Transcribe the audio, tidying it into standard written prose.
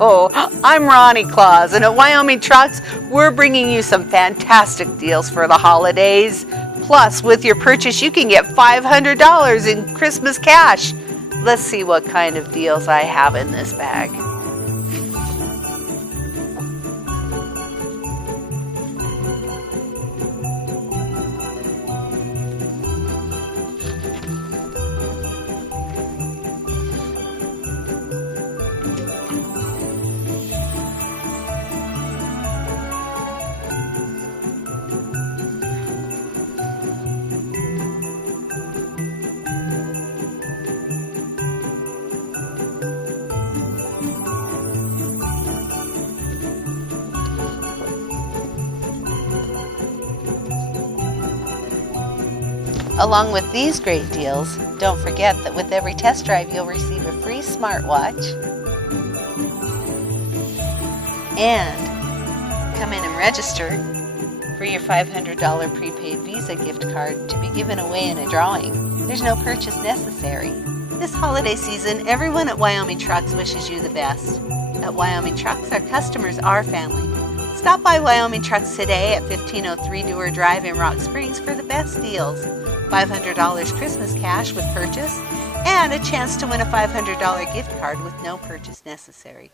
I'm Ronnie Claus, and at Wyoming Trucks, we're bringing you some fantastic deals for the holidays. Plus, with your purchase, you can get $500 in Christmas cash. Let's see what kind of deals I have in this bag. Along with these great deals, don't forget that with every test drive you'll receive a free smartwatch. And come in and register for your $500 prepaid Visa gift card to be given away in a drawing. There's no purchase necessary. This holiday season, everyone at Wyoming Trucks wishes you the best. At Wyoming Trucks, our customers are family. Stop by Wyoming Trucks today at 1503 Dewar Drive in Rock Springs for the best deals. $500 Christmas cash with purchase, and a chance to win a $500 gift card with no purchase necessary.